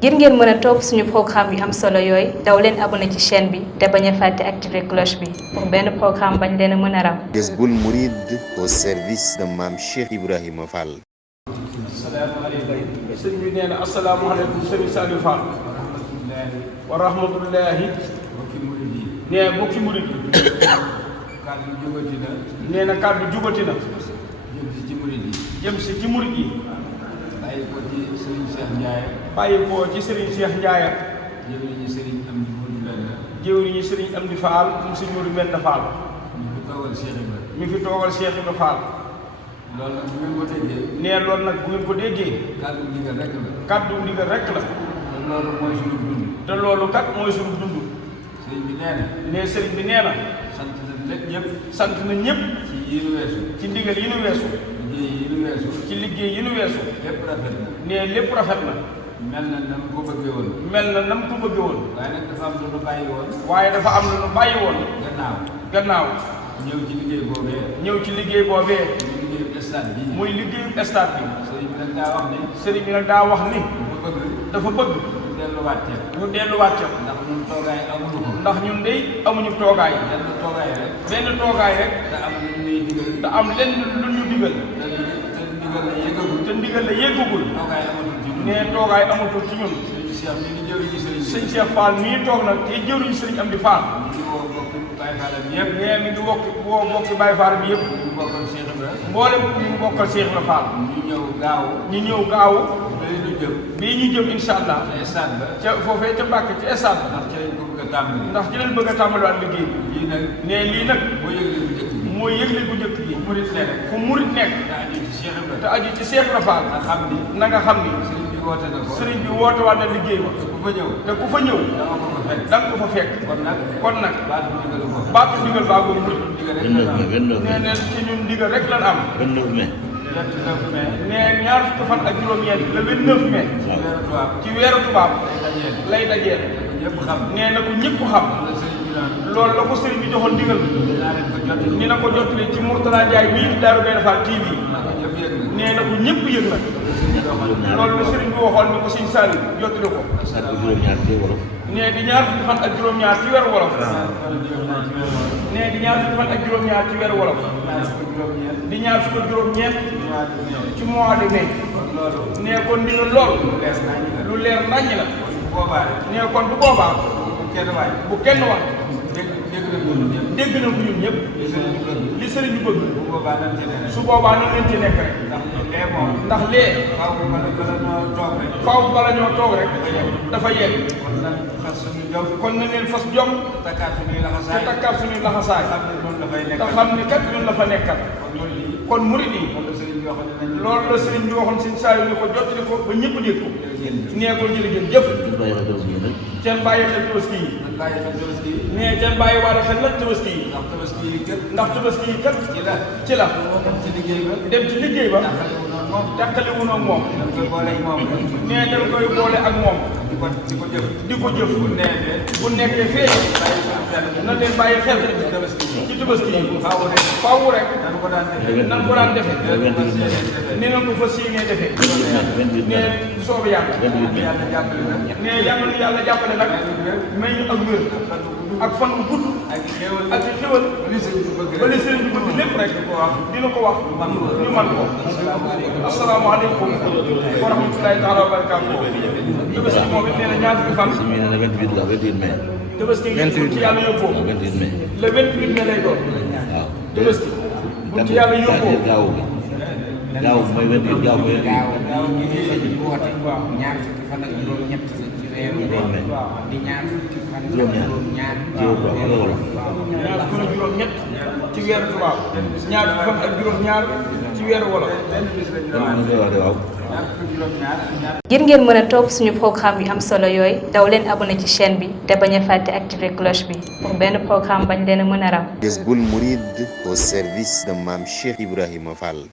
ngir ngeen mën a topp suñu programme yu am solo yooyu daw leen abonné ci chaîne bi te bañ a fàtte activer cloche bi pour benn programme bañ leen a mën a ram. Jazboul Mouride au service de Mame Cheikh Ibrahima Fall. asalaamaaleykum. sëñ bi nee na asalaamaaleykum sëñ Saliou Fall. wa rahmatullahi. nee bokki murid yi. kàddu jugati na. nee na kàddu jugati na. jëm si ci murid yi. jëm si ci murid yi. bàyyi ko ci Serigne Cheikh Ndiaye. bàyyi ko ci Serigne Cheikh Ndiaye. jëwriñu Serigne Amdi Mouride Mbène. jëwriñu Serigne Amdi Fall mu si Mouride Mbène Fall. mi fi toogal Cheikh Ibrahima. mi fi toogal Cheikh Ibrahima Fall. loolu nag bu ngeen ko déggee. nee loolu nag bu ngeen ko déggee. kàddu ndigal rek la. kàddu ndigal rek la. te loolu mooy suñu dund. te loolu kat mooy suñu dund. Serigne bi nee na. nee Serigne bi nee na. sant na lépp ñëpp. sant na ñëpp. ci yi nu weesu. ci ndigal yi nu weesu. liggéey yi nu weesu. ci liggéey yi nu weesu. lépp rafet na. nee lépp rafet na. mel na nam ko bëggee woon. mel na nam ko bëggee woon. waaye nag dafa am lu nu bàyyi woon. waaye dafa am lu nu bàyyi woon. gannaaw. ñëw ci liggéey boobee. ñëw ci liggéey boobee. muy liggéeyu stade bi. muy liggéeyu stade bi. Serigne bi nag daa wax ni. Serigne bi nag daa wax ni. dafa bëgg. ñu delluwaat ca. ñu delluwaat ca. ndax ñun toogaay amuñu ko. ndax ñun de amuñu toogaay. benn toogaay rek. benn toogaay rek. te am lu ñuy digal. te am lenn lu ñu digal. te ndigal la yëgagul. te ndigal la yëgagul. toogaay amatul ci ñun. nee toogaay amatul ci ñun. Serigne Cheikh mi ngi jëwriñu Serigne. sëñ Cheikh Fall mii toog nag te jëwriñu Serigne Amdi Fall. ñu ngi woo mbokki Baye Fall bi yëpp. nee mi ngi woo mbokki Baye Fall bi yëpp. ñu bokkal Cheikh Ibrahima. mboolem ñu bokkal Cheikh Ibrahima Fall. ñu ñëw gaaw. ñu ñëw gaaw. bii ñu jëm. bii ñu jëm incha allah. ca stade ba. ca foofee ca Mbacke ca stade ba. ndax ci lañ ko bëgg a tàmbali. ndax ci lañ bëgg a tàmbaliwaat liggéey bi. lii nag. nee lii nag. moo yëgle bu njëkk bi. mooy yëgle bu njëkk bi. murit ne rek. fu murit nekk. te aju ci Cheikh Ibrahima. te aju ci Cheikh Ibrahima Fall. nga xam ni. na nga xam ni. Serigne bi woote na ko. Serigne bi woote waat na liggéey ba. te ku fa ñëw. te ku fa ñëw. dama ko fa fekk. da nga ko fa fekk. kon nag. baatu ndigal ko. baatu ndigal baa ko murit. ndigal rek la am. nee na ci ñun ndigal rek lan am. 29 mai. 29 mai. nee ñaar fukki fan ak juróom-ñeent le 29 mai. ci weeru tubaab. ci weeru tubaab. lay dajeel. lay dajeel. ñëpp xam. nee na ko ñëpp xam. la Serigne bi naan. loolu la ko Serigne bi joxoon ndigal. dinaa leen ko jot. ni na ko jottali ci Mourtala Ndiaye bii Daaru Bayré Fall TV. maa ko ñëpp yëg na. nee na ko ñëpp yëg na. loolu la Serigne bi waxoon ni ko Serigne Saliou jottali ko. nee di ñaar fukki fan ak juróom-ñaar ci weeru wolof. nee di ñaar fukki fan ak juróom-ñaar ci weeru wolof. di ñaar fukki ak juróom-ñeent ci mois de mai. nee kon dina lool. lu leer naññ la. nee kon bu boobaa. bu kenn wax. dégg na ko ñun ñëpp. li sëriñ bi bëgg. su boobaa nañ leen ci nekk rek. ndax lee. faaw bala ñoo toog rek. dafa yegg. kon na leen fas jom. te takkaat suñuy laxasaay. te xam ni kat ñun la fa nekkal. kon murid yi. loolu la sëriñ bi waxoon seen saa yu ni ko jottali ko ba ñëpp dégg ko. nee ko jërëjëf jëf. seen bàyyi xel tabaski yi. nee seen bàyyi wàllu xel nag tabaski yi. ndax tabaski yi kat. ci la. dem ci liggéey ba. tàqali wu ak moom. nee dañ koy boole ak moom. di ko jëf. bu nekkee fee. na leen bàyyi xel. ci tabaski yi. faaw rek. nan ko daan defee. ni na ko fas yéenee defee. nee soobu yàlla. nee yàlla na yàlla jàppale nag. may ñu ak wér. ak fan bu gudd. ak ci xéwal. ba li sëriñ bi bëgg lépp rek. dina ko wax. ñu man ko. asalaamaaleykum wa rahmatulahi taala wa barakaatu. tabaski moom it nee na ñaar fukki fan. tabaski yi ci yàlla yóbboo. le 28 mai lay doon. tabaski bu ci yàlla yóbboo. gaaw mooy 28 gaaw mooy 28. gaaw ñu ngi woote. ñaar fukki fan ak juróom-ñett ci weeru mai. di ñaar fukki fan ak juróom-ñaar ci weeru wolof. ñaar fukki fan ak juróom-ñett ci weeru tubaab. ñaar fukki fan ak juróom-ñaar ci weeru wolof. ngir ngeen mën a topp suñu programme yu am solo yooyu daw leen abonné ci chaîne bi te bañ a fàtte activer cloche bi pour benn programme bañ leen a mën a ram. Jazboul Mouride au service de Mame Cheikh Ibrahima Fall.